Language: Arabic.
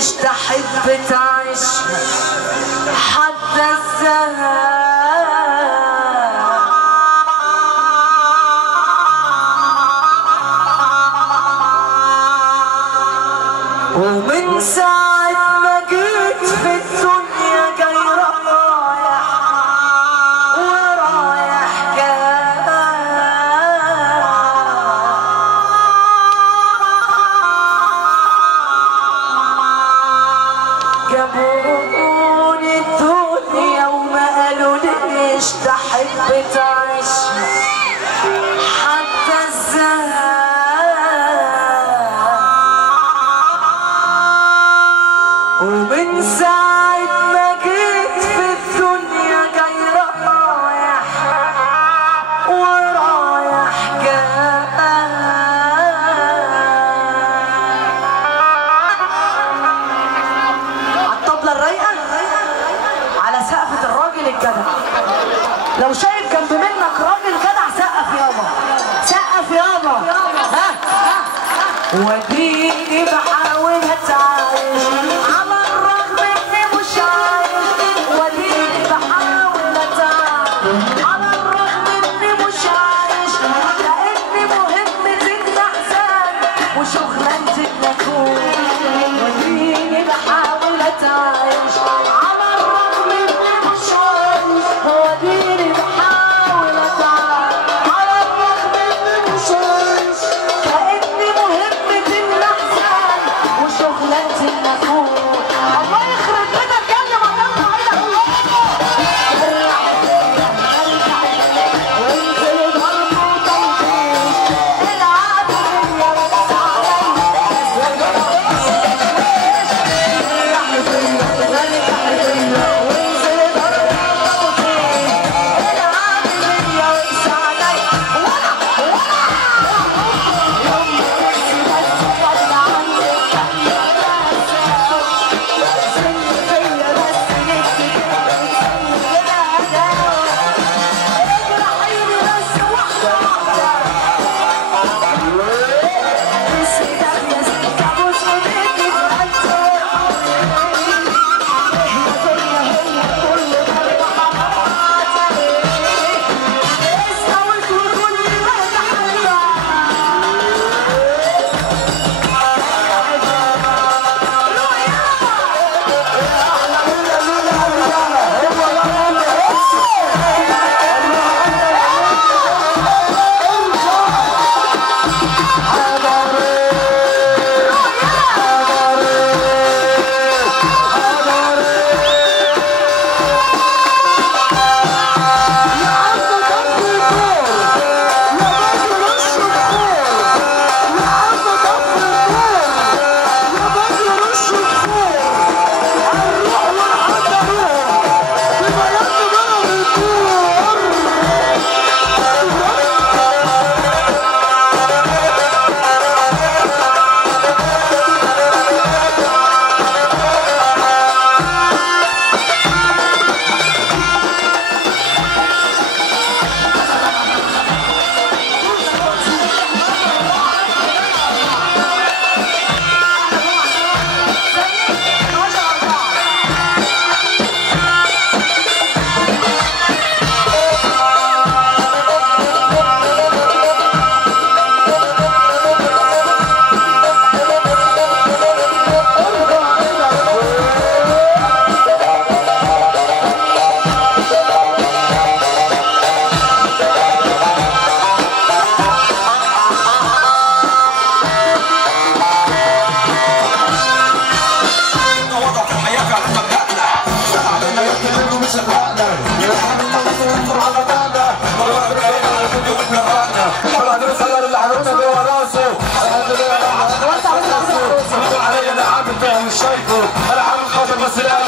ليش تحب تعيش حتى الزهق ومن ساعة ما جيت في الدنيا جاي رايح ورايح جابوني الدنيا وما قالوا ليش تحب تعيش حتى الزهق ومن ساعة ما جيت في الدنيا جاي رايح ورايح عالطبلة الرايقة على سقفة الراجل الجدع. لو شايف جنب منك راجل جدع سقف يابا، سقف يابا. ها وديني بحاول اتعايش على الرغم اني مش عايش، وديني بحاول اتعايش على الرغم اني مش عايش، لاني مهمتي الاحزان وشغلانتي الاكون. وديني بحاول اتعايش على الرغم اني مش عايش، وديني بحاول اتعايش على الرغم اني مش عايش، كأني مهمتي الاحزان وشغلانتي الاكون. الله يخرب بيتك يا اللي ما ترفع ايدك وانزل ضرب وتوفيق العافيه بس انا عامل خاطر بس لا